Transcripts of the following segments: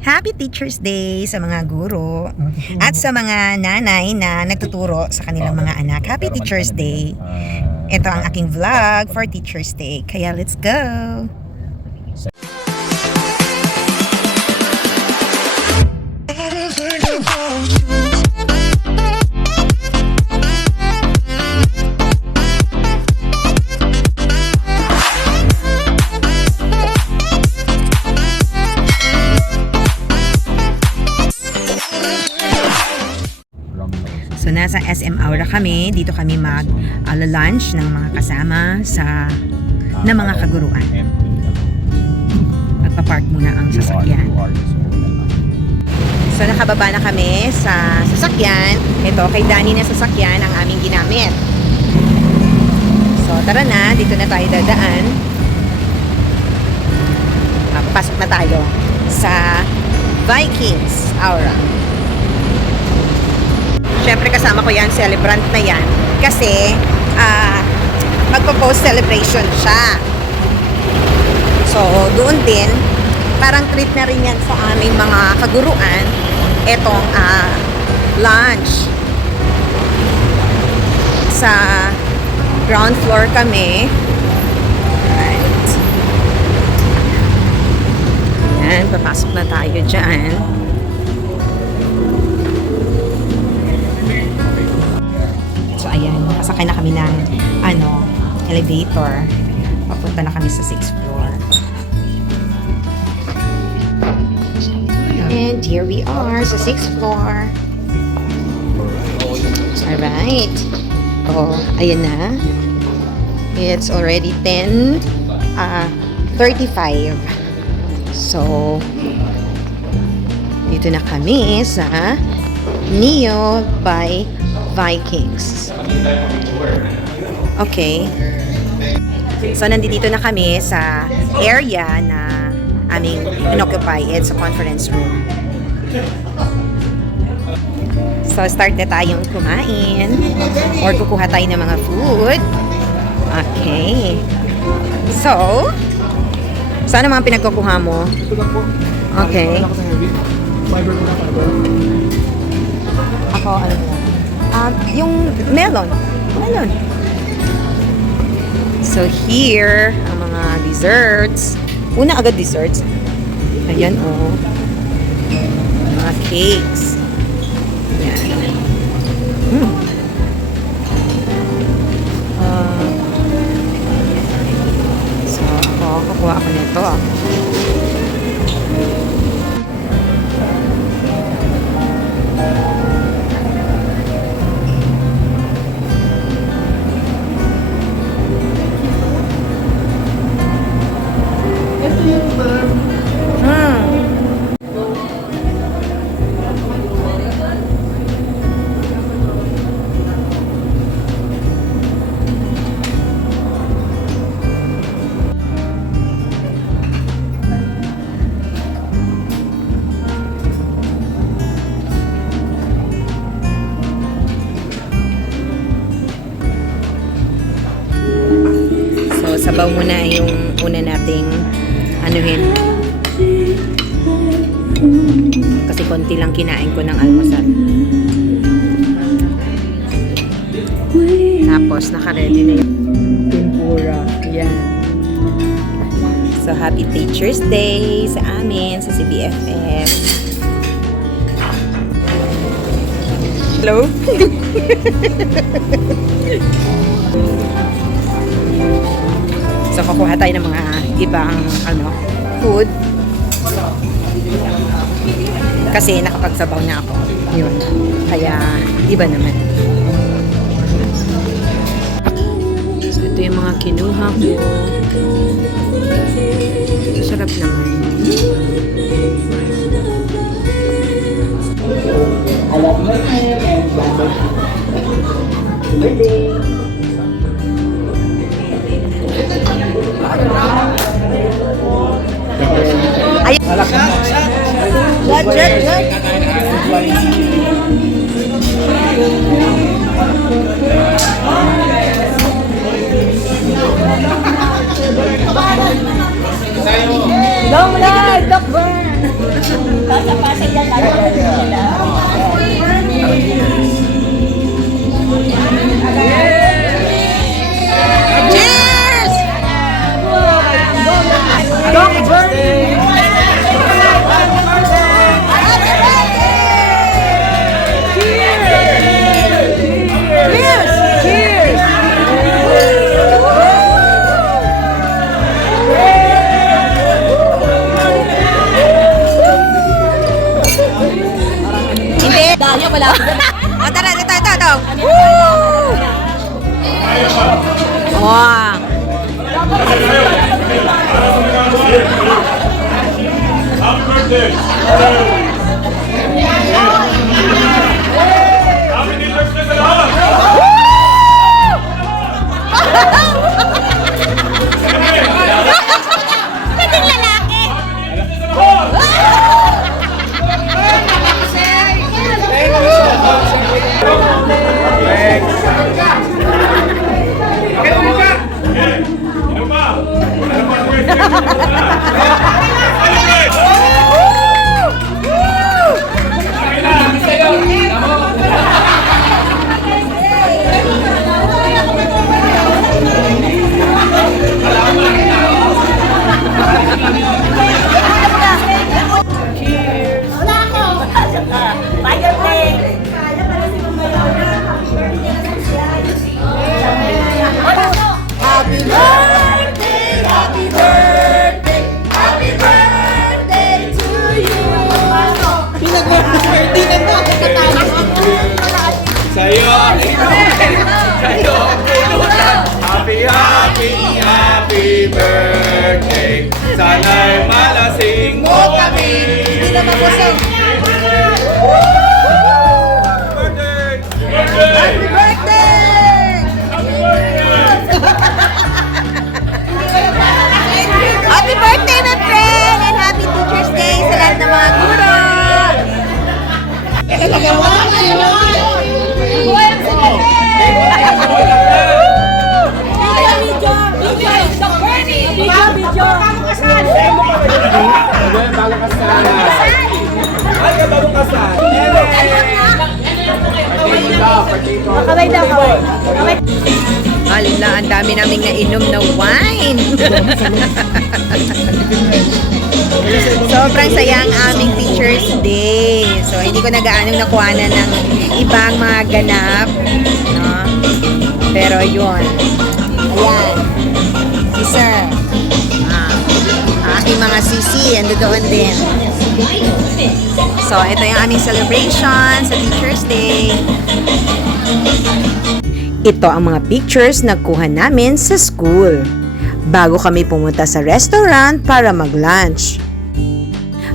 Happy Teacher's Day sa mga guro at sa mga nanay na nagtuturo sa kanilang mga anak. Happy Teacher's Day. Ito ang aking vlog for Teacher's Day. Kaya let's go! So nasa SM Aura kami, dito kami mag-lunch ng mga kasama na mga kaguruan. Magpa-park muna ang sasakyan. So nakababa na kami sa sasakyan. Ito, kay Danny na sasakyan ang aming ginamit. So tara na, dito na tayo dadaan. Papasok na tayo sa Vikings Aura. Siyempre kasama ko yan, celebrant na yan. Kasi, magpo-post celebration siya. So, doon din, parang treat na rin yan sa aming mga kaguruan. Etong lunch. Sa ground floor kami. Right. Ayan, papasok na tayo dyan. Ayan, nakasakay na kami ng elevator. Papunta na kami sa 6th floor. And here we are sa 6th floor. Alright. Oh, ayan na. It's already 10:35. So, dito na kami sa Neo by Vikings. Okay. So, nandito na kami sa area na aming inoccupy. It's a conference room. So, start na tayong kumain or kukuha tayo ng mga food. Okay. So, saan mga pinagkukuha mo? Okay. Ako, ano na? Yung melon. So here, ang mga desserts. Una agad desserts. Ayan oh. Mga cakes. Ayan. So kukuha ako nito. Sabaw muna yung una nating anuhin. Kasi konti lang kinain ko ng almusal. Tapos naka-ready na yung tempura. Yan. So happy Teacher's Day sa amin, sa CBFF. Hello? So, kukuha tayo ng mga ibang food. Kasi nakapagsabaw na ako. Yun. Kaya, iba naman. So, ito yung mga kinuha ko. Sarap naman. Ay, Long life, Doc Burn! Cheers! Doc Bernie! Dahil wala. O, tara, ito. Woo! Wow! Happy birthday! Happy Teacher's Day sa lahat! Pwedeng lalaki. Ano pa? Ano pa? Sa'yo! Sa'yo! Happy birthday! Sana'y malasing mo kami! Hindi na mabusog. Happy birthday! Happy birthday! Happy birthday! Happy birthday, my friend! And happy Teacher's Day sa lahat ng mga guro! Hala, ang dami naming nainom na wine. Sobrang saya ang aming Teacher's Day. So, hindi ko na gaano nakuhanan ng ibang mga ganap. No? Pero yun. Ayan. Si Sir. Aking mga sisi, ando doon din. So, ito yung aming celebration sa Teacher's Day. Ito ang mga pictures na kuha namin sa school bago kami pumunta sa restaurant para mag-lunch.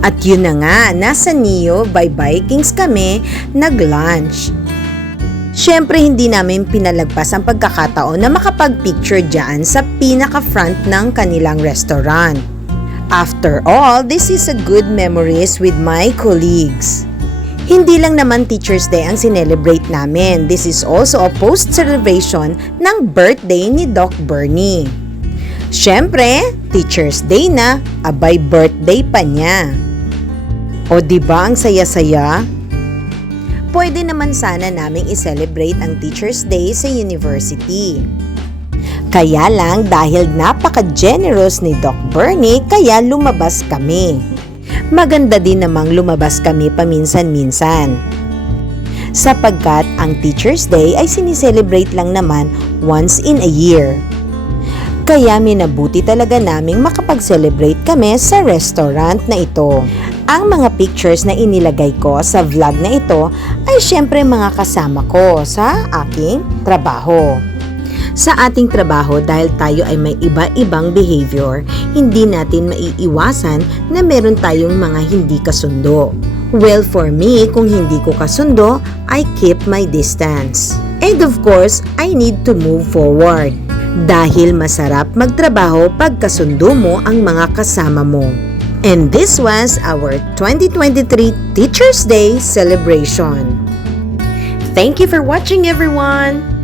At yun na nga, nasa Neo by Vikings kami nag-lunch. Siyempre hindi namin pinalagpas ang pagkakataon na makapag-picture dyan sa pinaka-front ng kanilang restaurant. After all, this is a good memories with my colleagues. Hindi lang naman Teacher's Day ang sinelebrate namin. This is also a post-celebration ng birthday ni Doc Bernie. Siyempre, Teacher's Day na, abay birthday pa niya. O diba ang saya-saya? Pwede naman sana naming i-celebrate ang Teacher's Day sa university. Kaya lang dahil napaka-generous ni Doc Bernie, kaya lumabas kami. Maganda din namang lumabas kami paminsan-minsan. Sapagkat ang Teacher's Day ay siniselebrate lang naman once in a year. Kaya minabuti talaga naming makapag-celebrate kami sa restaurant na ito. Ang mga pictures na inilagay ko sa vlog na ito ay syempre mga kasama ko sa aking trabaho. Sa ating trabaho, dahil tayo ay may iba-ibang behavior, hindi natin maiiwasan na meron tayong mga hindi kasundo. Well, for me, kung hindi ko kasundo, I keep my distance. And of course, I need to move forward. Dahil masarap magtrabaho pag kasundo mo ang mga kasama mo. And this was our 2023 Teacher's Day celebration. Thank you for watching, everyone!